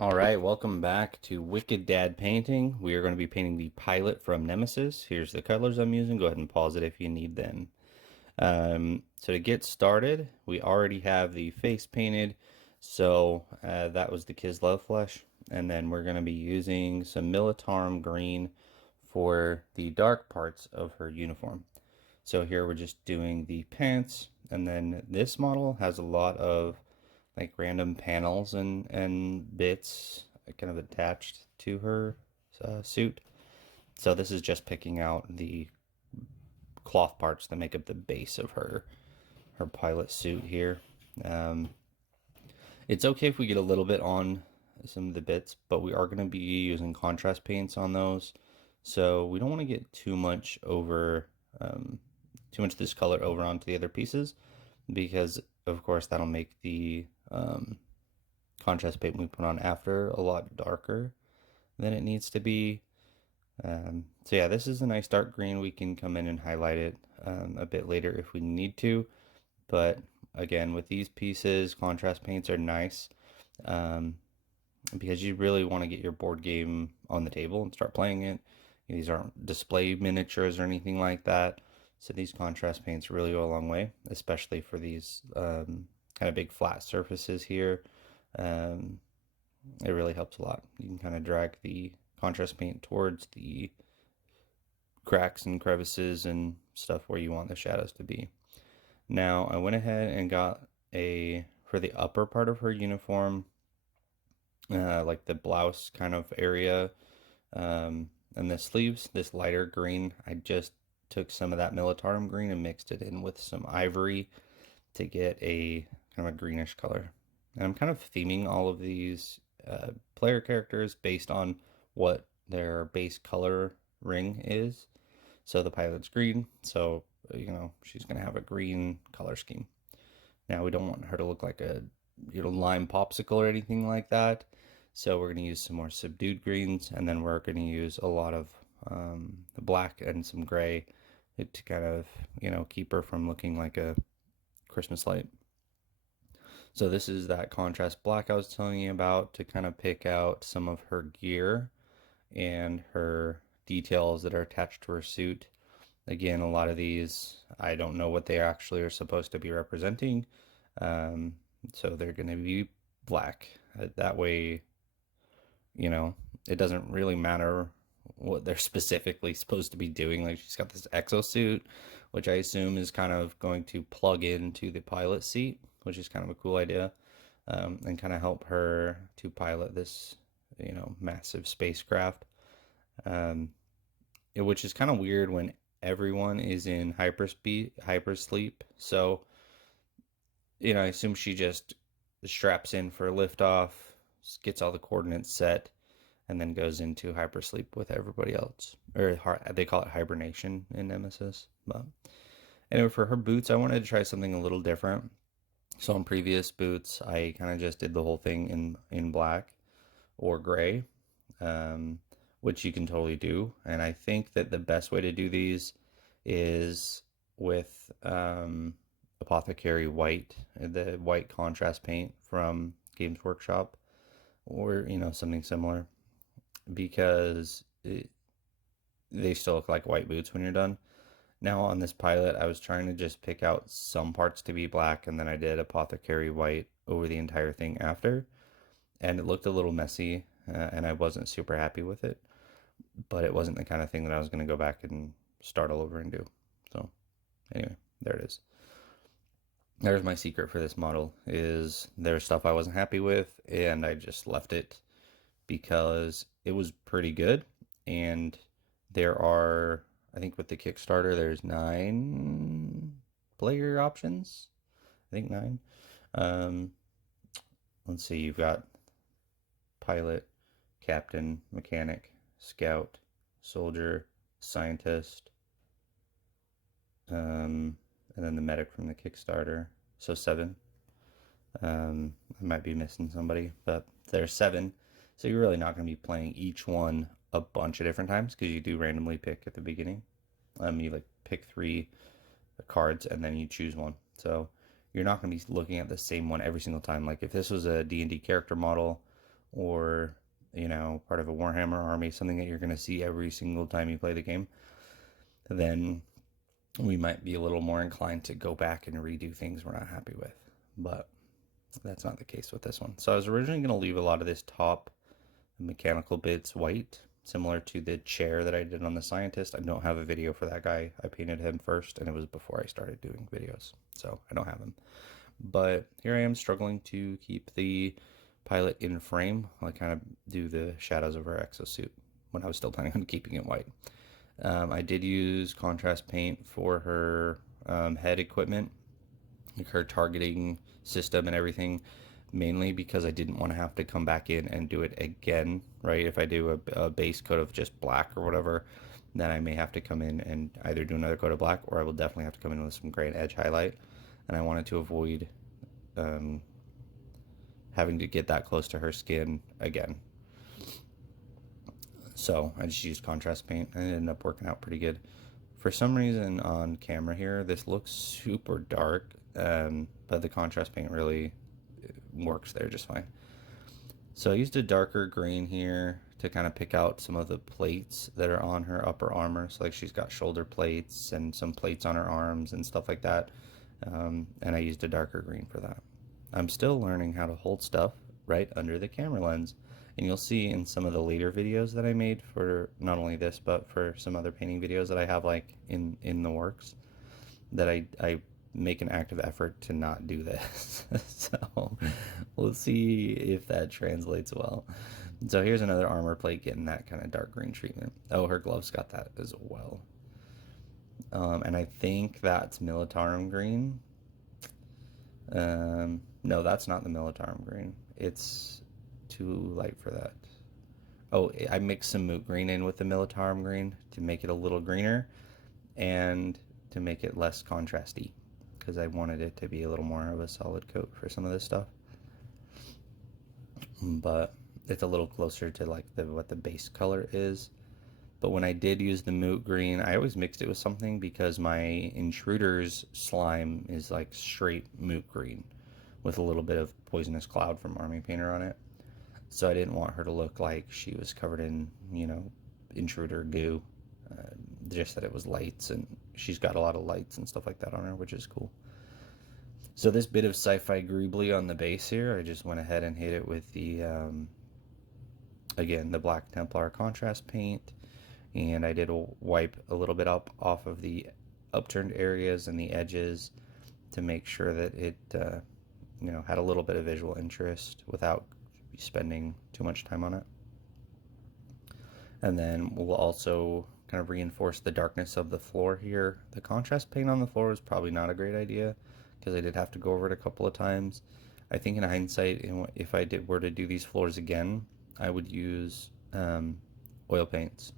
All right, welcome back to Wicked Dad Painting. We are going to be painting the pilot from Nemesis. Here's the colors I'm using. Go ahead and pause it if you need them. So to get started, we already have the face painted. So that was the Kislev flesh. And then we're going to be using some Militarum green for the dark parts of her uniform. So here we're just doing the pants. And then this model has a lot of like random panels and bits kind of attached to her suit. So this is just picking out the cloth parts that make up the base of her pilot suit here. Um, it's okay if we get a little bit on some of the bits, but we are going to be using contrast paints on those. So we don't want to get too much over, too much of this color over onto the other pieces, because of course that'll make the contrast paint we put on after a lot darker than it needs to be. So yeah, this is a nice dark green. We can come in and highlight it a bit later if we need to. But again, with these pieces, contrast paints are nice because you really want to get your board game on the table and start playing it. These aren't display miniatures or anything like that. So these contrast paints really go a long way, especially for these kind of big flat surfaces here. It really helps a lot. You can kind of drag the contrast paint towards the cracks and crevices and stuff where you want the shadows to be. Now I went ahead and got for the upper part of her uniform, like the blouse kind of area, and the sleeves, this lighter green. I just took some of that Militarum green and mixed it in with some ivory to get a kind of a greenish color. And I'm kind of theming all of these player characters based on what their base color ring is. So the pilot's green, so she's gonna have a green color scheme. Now we don't want her to look like a lime popsicle or anything like that. So we're gonna use some more subdued greens, and then we're gonna use a lot of the black and some gray to kind of keep her from looking like a Christmas light. So this is that contrast black I was telling you about to kind of pick out some of her gear and her details that are attached to her suit. Again, a lot of these, I don't know what they actually are supposed to be representing. So they're going to be black. That way, it doesn't really matter what they're specifically supposed to be doing. Like she's got this exosuit, which I assume is kind of going to plug into the pilot seat, which is kind of a cool idea, and kind of help her to pilot this, massive spacecraft. Which is kind of weird when everyone is in hypersleep. So, I assume she just straps in for liftoff, gets all the coordinates set, and then goes into hypersleep with everybody else. Or they call it hibernation in Nemesis. But anyway, for her boots, I wanted to try something a little different. So on previous boots, I kind of just did the whole thing in black or gray, which you can totally do. And I think that the best way to do these is with Apothecary White, the white contrast paint from Games Workshop, or something similar, because they still look like white boots when you're done. Now on this pilot, I was trying to just pick out some parts to be black, and then I did Apothecary White over the entire thing after, and it looked a little messy, and I wasn't super happy with it, but it wasn't the kind of thing that I was going to go back and start all over and do. So anyway, there it is. There's my secret for this model, is there's stuff I wasn't happy with, and I just left it because it was pretty good. And there are, I think with the Kickstarter, there's 9 player options. I think 9. Let's see, you've got pilot, captain, mechanic, scout, soldier, scientist, and then the medic from the Kickstarter. So 7. I might be missing somebody, but there's 7. So you're really not going to be playing each one a bunch of different times, because you do randomly pick at the beginning. You like pick 3 cards and then you choose one. So you're not going to be looking at the same one every single time. Like if this was a D&D character model or, you know, part of a Warhammer army, something that you're going to see every single time you play the game, then we might be a little more inclined to go back and redo things we're not happy with. But that's not the case with this one. So I was originally going to leave a lot of this top mechanical bits white, similar to the chair that I did on the Scientist. I don't have a video for that guy. I painted him first, and it was before I started doing videos, so I don't have him. But here I am struggling to keep the pilot in frame. I kind of do the shadows of her exosuit when I was still planning on keeping it white. I did use contrast paint for her head equipment, like her targeting system and everything, mainly because I didn't want to have to come back in and do it again, right? If I do a base coat of just black or whatever, then I may have to come in and either do another coat of black, or I will definitely have to come in with some gray and edge highlight. And I wanted to avoid having to get that close to her skin again. So I just used contrast paint, and it ended up working out pretty good. For some reason on camera here, this looks super dark, but the contrast paint really works there just fine. So I used a darker green here to kind of pick out some of the plates that are on her upper armor. So like she's got shoulder plates and some plates on her arms and stuff like that. And I used a darker green for that. I'm still learning how to hold stuff right under the camera lens. And you'll see in some of the later videos that I made for not only this, but for some other painting videos that I have like in the works, that I make an active effort to not do this. So we'll see if that translates well. So here's another armor plate getting that kind of dark green treatment. Oh, her gloves got that as well. And I think that's Militarum green. No, that's not the Militarum green. It's too light for that. Oh, I mixed some moot green in with the Militarum green to make it a little greener and to make it less contrasty, because I wanted it to be a little more of a solid coat for some of this stuff. But it's a little closer to like what the base color is. But when I did use the moot green, I always mixed it with something, because my intruder's slime is like straight moot green with a little bit of poisonous cloud from Army Painter on it. So I didn't want her to look like she was covered in, you know, intruder goo. Just that it was lights, and she's got a lot of lights and stuff like that on her, which is cool. So this bit of sci-fi greebly on the base here, I just went ahead and hit it with the, again, the Black Templar contrast paint. And I did wipe a little bit up off of the upturned areas and the edges to make sure that it, you know, had a little bit of visual interest without spending too much time on it. And then we'll also kind of reinforce the darkness of the floor here. The contrast paint on the floor was probably not a great idea, because I did have to go over it a couple of times. I think in hindsight, if I were to do these floors again, I would use oil paints,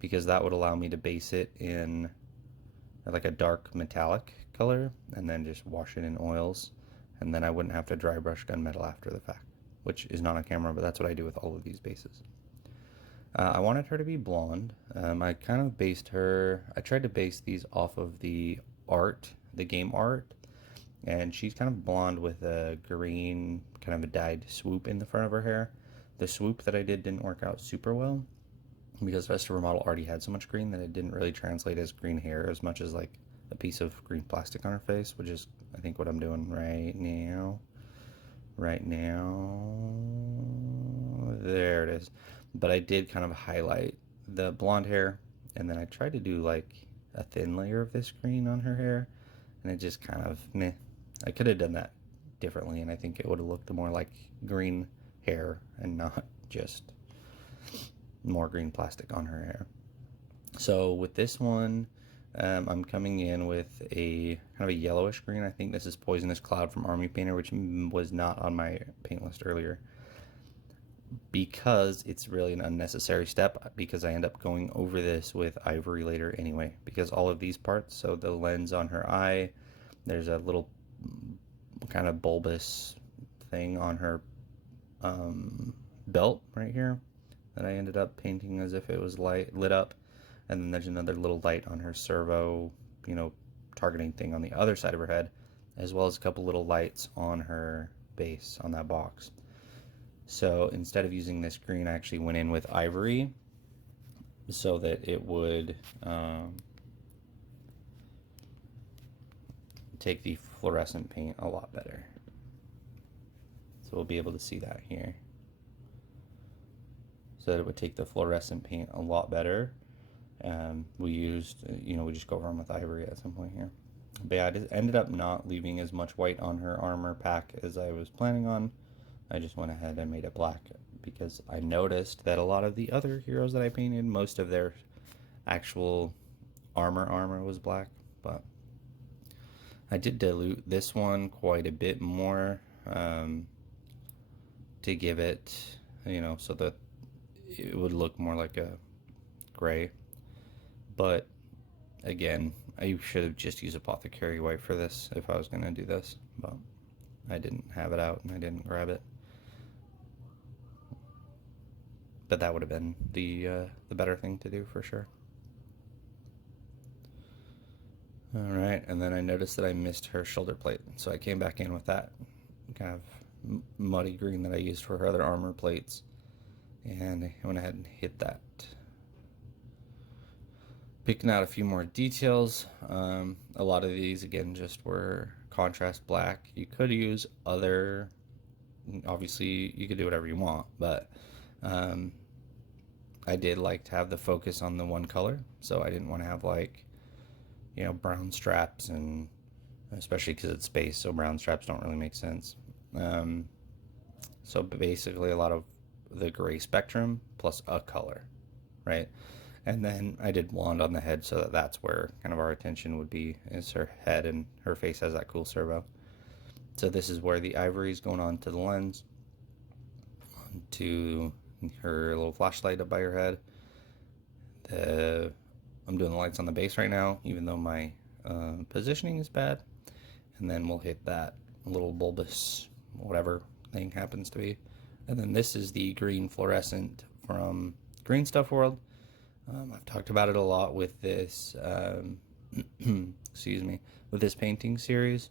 because that would allow me to base it in like a dark metallic color and then just wash it in oils, and then I wouldn't have to dry brush gunmetal after the fact, which is not on camera, but that's what I do with all of these bases. I wanted her to be blonde. I kind of based her, I tried to base these off of the art, the game art, and she's kind of blonde with a green, kind of a dyed swoop in the front of her hair. The swoop that I did didn't work out super well, because the rest of her model already had so much green that it didn't really translate as green hair as much as like a piece of green plastic on her face, which is I think what I'm doing right now. There it is. But I did kind of highlight the blonde hair, and then I tried to do like a thin layer of this green on her hair, and it just kind of meh. I could have done that differently, and I think it would have looked more like green hair and not just more green plastic on her hair. So with this one, I'm coming in with a kind of a yellowish green. I think this is Poisonous Cloud from Army Painter, which was not on my paint list earlier, because it's really an unnecessary step, because I end up going over this with ivory later anyway, because all of these parts, so the lens on her eye, there's a little kind of bulbous thing on her belt right here that I ended up painting as if it was lit up, and then there's another little light on her servo, you know, targeting thing on the other side of her head, as well as a couple little lights on her base on that box. So instead of using this green, I actually went in with ivory so that it would take the fluorescent paint a lot better. So we'll be able to see that here. So that it would take the fluorescent paint a lot better. We used, we just go over them with ivory at some point here. But yeah, I ended up not leaving as much white on her armor pack as I was planning on. I just went ahead and made it black because I noticed that a lot of the other heroes that I painted, most of their actual armor was black. But I did dilute this one quite a bit more to give it, so that it would look more like a gray. But again, I should have just used apothecary white for this if I was going to do this, but I didn't have it out and I didn't grab it. But that would have been the better thing to do for sure. All right, and then I noticed that I missed her shoulder plate, so I came back in with that kind of muddy green that I used for her other armor plates, and I went ahead and hit that. Picking out a few more details. A lot of these, again, just were contrast black. You could use other, obviously you could do whatever you want, but I did like to have the focus on the one color, so I didn't want to have like, brown straps, and especially because it's space, so brown straps don't really make sense. So basically a lot of the gray spectrum plus a color, right? And then I did blonde on the head, so that's where kind of our attention would be, is her head, and her face has that cool servo. So this is where the ivory is going on to the lens, onto her little flashlight up by her head. I'm doing the lights on the base right now, even though my positioning is bad. And then we'll hit that little bulbous whatever thing happens to be. And then this is the green fluorescent from Green Stuff World. I've talked about it a lot with this, excuse me, with this painting series,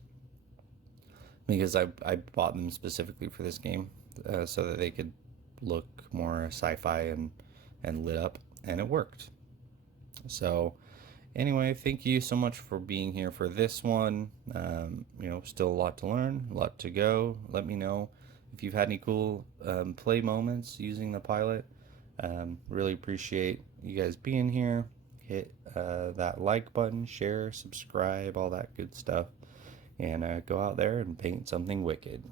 because I bought them specifically for this game, so that they could look more sci-fi and lit up, and it worked. So anyway, thank you so much for being here for this one. Still a lot to learn, a lot to go. Let me know if you've had any cool play moments using the pilot. Really appreciate you guys being here. Hit that like button, share, subscribe, all that good stuff, and go out there and paint something wicked.